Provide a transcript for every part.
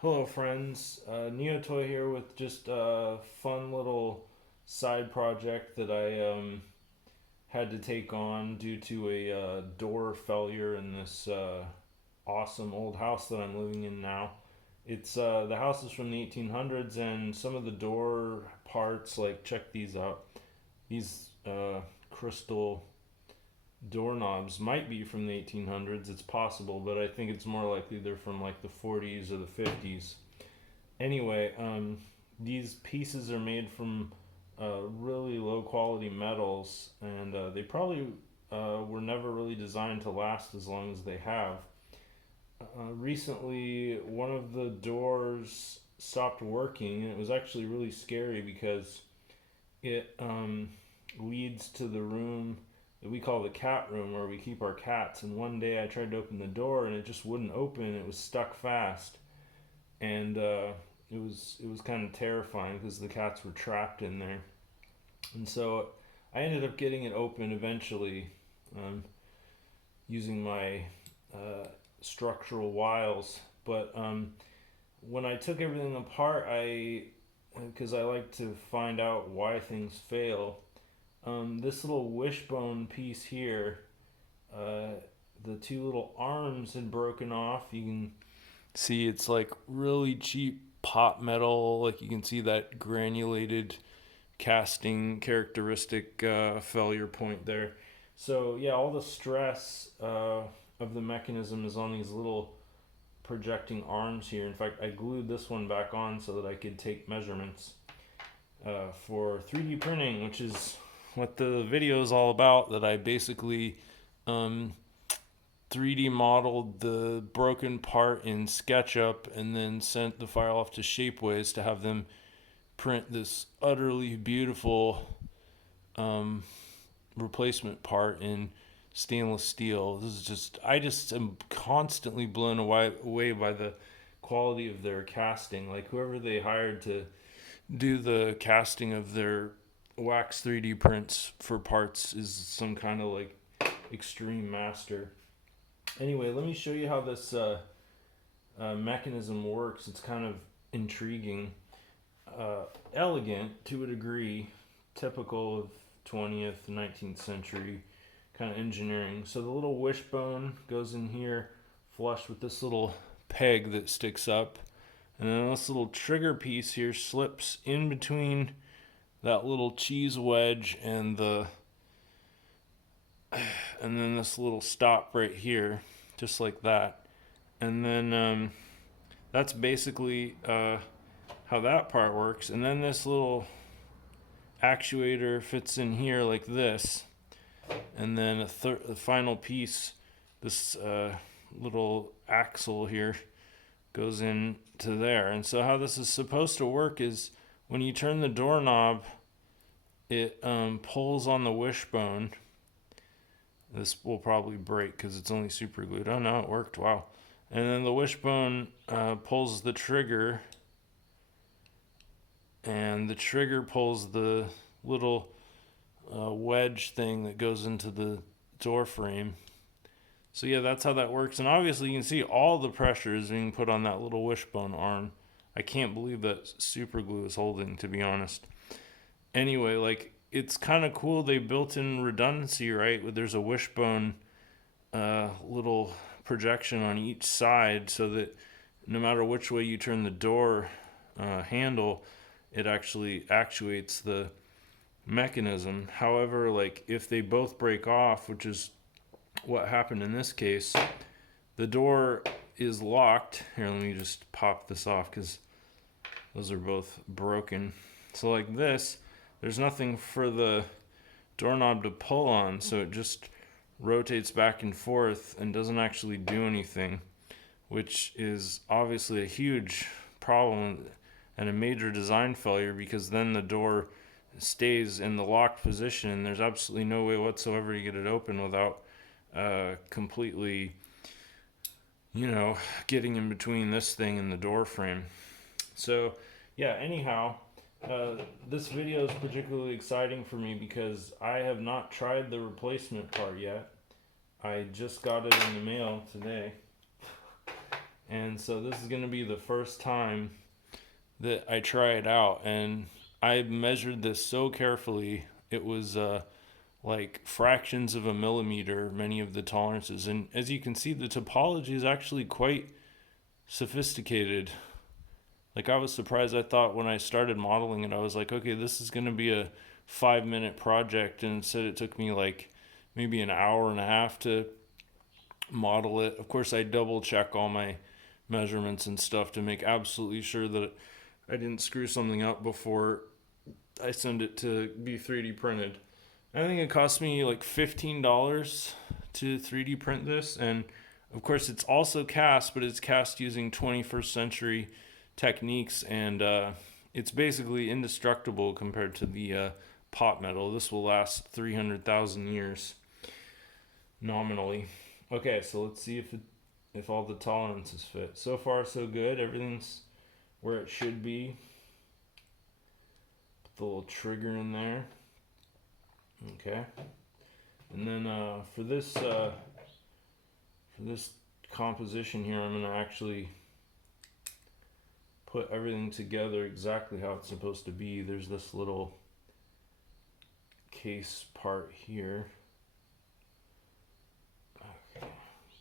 Hello, friends. Neotoy here with just a fun little side project that I had to take on due to a door failure in this awesome old house that I'm living in now. It's the house is from the 1800s, and some of the door parts, like check these out. These crystal doorknobs might be from the 1800s. It's possible, but I think it's more likely they're from like the 40s or the 50s. Anyway, these pieces are made from really low quality metals, and they probably were never really designed to last as long as they have. Recently, one of the doors stopped working, and it was actually really scary because it leads to the room that we call the cat room where we keep our cats. And one day I tried to open the door, and it just wouldn't open. It was stuck fast, and it was kind of terrifying because the cats were trapped in there. And so I ended up getting it open eventually, using my structural wiles. But when I took everything apart, because I like to find out why things fail. This little wishbone piece here, uh, the two little arms had broken off. You can see it's like really cheap pot metal. Like you can see that granulated casting characteristic failure point there. So yeah, all the stress of the mechanism is on these little projecting arms here. In fact, I glued this one back on so that I could take measurements for 3D printing, which is what the video is all about. That I basically 3D modeled the broken part in SketchUp and then sent the file off to Shapeways to have them print this utterly beautiful replacement part in stainless steel. This is I just am constantly blown away by the quality of their casting. Like whoever they hired to do the casting of their wax 3D prints for parts is some kind of like extreme master. Anyway, let me show you how this mechanism works. It's kind of intriguing, elegant to a degree, typical of 20th, 19th century kind of engineering. So the little wishbone goes in here, flush with this little peg that sticks up, and then this little trigger piece here slips in between that little cheese wedge and then this little stop right here, just like that. And then that's basically how that part works. And then this little actuator fits in here like this. And then the final piece, this little axle here, goes into there. And so how this is supposed to work is when you turn the doorknob, it pulls on the wishbone. This will probably break because it's only super glued. Oh no, it worked. Wow. And then the wishbone pulls the trigger, and the trigger pulls the little wedge thing that goes into the door frame. So yeah, that's how that works. And obviously you can see all the pressure is being put on that little wishbone arm. I can't believe that super glue is holding, to be honest. Anyway, like it's kind of cool they built in redundancy, right? There's a wishbone little projection on each side so that no matter which way you turn the door handle, it actually actuates the mechanism. However, like if they both break off, which is what happened in this case, the door is locked. Here, let me just pop this off because those are both broken. So like this, there's nothing for the doorknob to pull on, so it just rotates back and forth and doesn't actually do anything, which is obviously a huge problem and a major design failure because then the door stays in the locked position and there's absolutely no way whatsoever to get it open without completely, getting in between this thing and the door frame. So, yeah, anyhow, this video is particularly exciting for me because I have not tried the replacement part yet. I just got it in the mail today. And so this is going to be the first time that I try it out. And I measured this so carefully. It was like fractions of a millimeter, many of the tolerances. And as you can see, the topology is actually quite sophisticated. Like, I was surprised. I thought when I started modeling it, I was like, okay, this is going to be a 5-minute project. And instead, it took me like maybe an hour and a half to model it. Of course, I double check all my measurements and stuff to make absolutely sure that I didn't screw something up before I send it to be 3D printed. I think it cost me like $15 to 3D print this. And of course, it's also cast, but it's cast using 21st century techniques. And it's basically indestructible compared to the pot metal. This will last 300,000 years nominally. Okay, so let's see if all the tolerances fit. So far, so good. Everything's where it should be. Put the little trigger in there. Okay, and then for this composition here, I'm gonna actually put everything together exactly how it's supposed to be. There's this little case part here. Okay,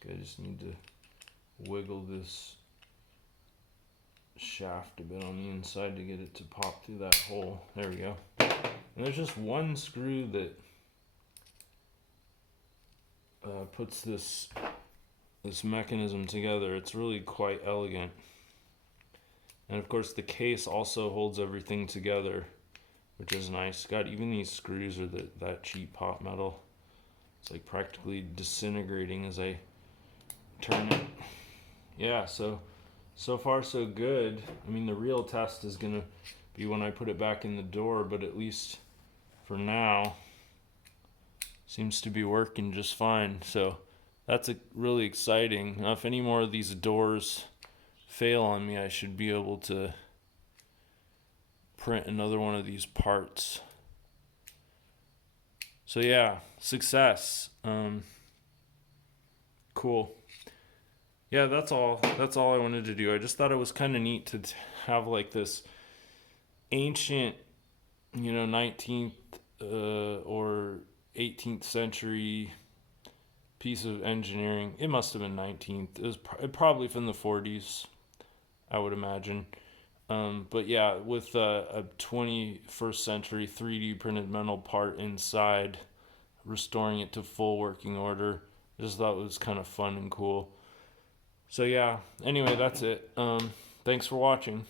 I just need to wiggle this shaft a bit on the inside to get it to pop through that hole. There we go. And there's just one screw that puts this mechanism together. It's really quite elegant. And of course the case also holds everything together, which is nice. God, even these screws are that cheap pot metal. It's like practically disintegrating as I turn it. Yeah, so far so good. I mean, the real test is gonna be when I put it back in the door, but at least for now seems to be working just fine. So that's really exciting. Now, if any more of these doors fail on me, I should be able to print another one of these parts. So yeah, success. Cool. Yeah, that's all I wanted to do. I just thought it was kind of neat to have like this ancient, 19th or 18th century piece of engineering. It must have been 19th. It was probably from the 40s, I would imagine. But yeah, with a 21st century 3D printed metal part inside, restoring it to full working order. I just thought it was kind of fun and cool. So yeah, anyway, that's it. Thanks for watching.